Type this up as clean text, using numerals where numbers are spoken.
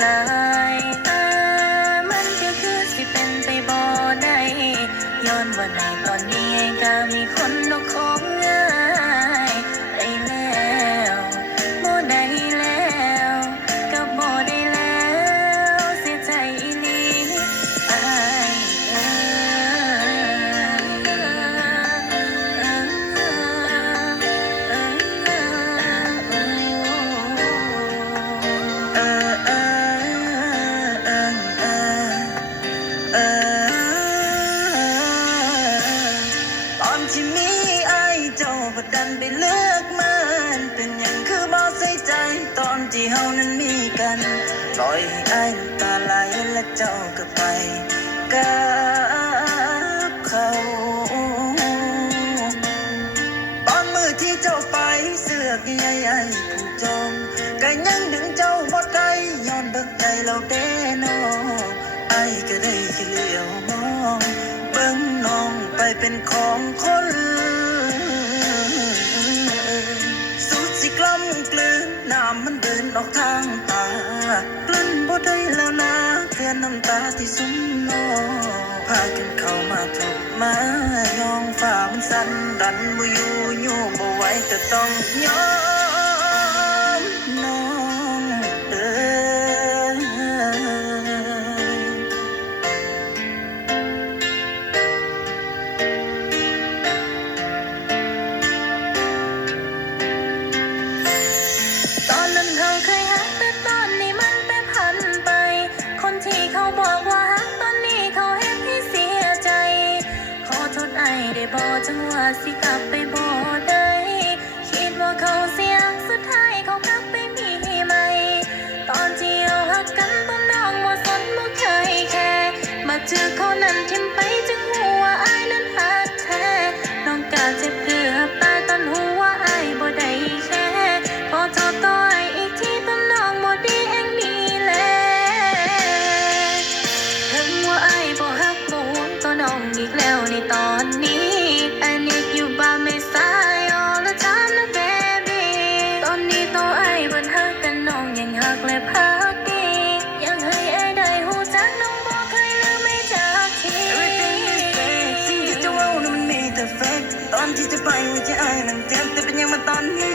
หลายมันก็คือสิเป็นไปบ่ได้ย้อนว่าในตอนนี้ไอ้ก็มีคนนอกของง่ายได้แล้วบ่ได้แล้วก็บ่ได้แล้วเสียใจอีหลีอ้ายตอนที่มีไอ้เจ้าก็ดันไปเลือกมันเป็นอย่างคือบ่ใส่ใจตอนที่เฮานั้นมีกันปล่อยให้ไอ้น้ำตาไหลและเจ้าก็ไปกับเขาตอนมือที่เจ้าไปเสือกใหญ่ๆผู้จองก็ยังดึงเจ้าบ่ได้ย้อนเบิกใจเราเด้น้องไอ้ก็ได้แค่เลี้ยวมองเบิ่งน้องไปเป็นของคนสุดสิกล้ำกลืนน้ำมันเดินออกทางตากลืนบ่ได้แล้วนะเพื่อนน้ำตาที่ซุ่มนองพากันเข้ามาทุบมายองฝ่ามันสั่นดันบ่อยู่อยู่บ่ไหวก็ต้องยอมน้องเด้อ ตอนนั้นเขาเคยฮักแต่ตอนนี้มันแปรผันไปคนที่เขาบอกว่าฮักตอนนี้เขาเฮ็ดให้เสียใจขอโทษไอ้ได้บ่จังว่าสิกลับไปบ่ได้คิดว่าเขาเสียสุดท้ายเขากลับไปมีใหม่ตอนที่เราฮักกันตอนน้องบ่สนบ่เคยแคร์มาเจอเขานั้นทิ่มไปจึงหูว่าอ้ายนั้นฮักแท้น้องกะเจ็บเกือบตายตอนหูว่าอ้ายบ่ได้แค่ขอโทษต่ออ้ายอีกทีตอนน้องบ่ดีเองนี่แหละถึงว่าอ้ายบ่ฮักบ่หวงตัวน้องอีกแล้วในตอนนี้ I need you by my side all the time นะ baby ตอนนี้ตัวอ้ายบ่ฮักแต่น้องยังฮักและพักดีอยากให้อ้ายได้ฮู้จักน้องบ่เคยลืมไม่จากที Everything is fake สิ่งที่เจ้าเว้านั้นมันมีแต่ fake ตอนที่จะไปหัวใจอ้ายมันเจ็บแต่เป็นยังมาตอนนี้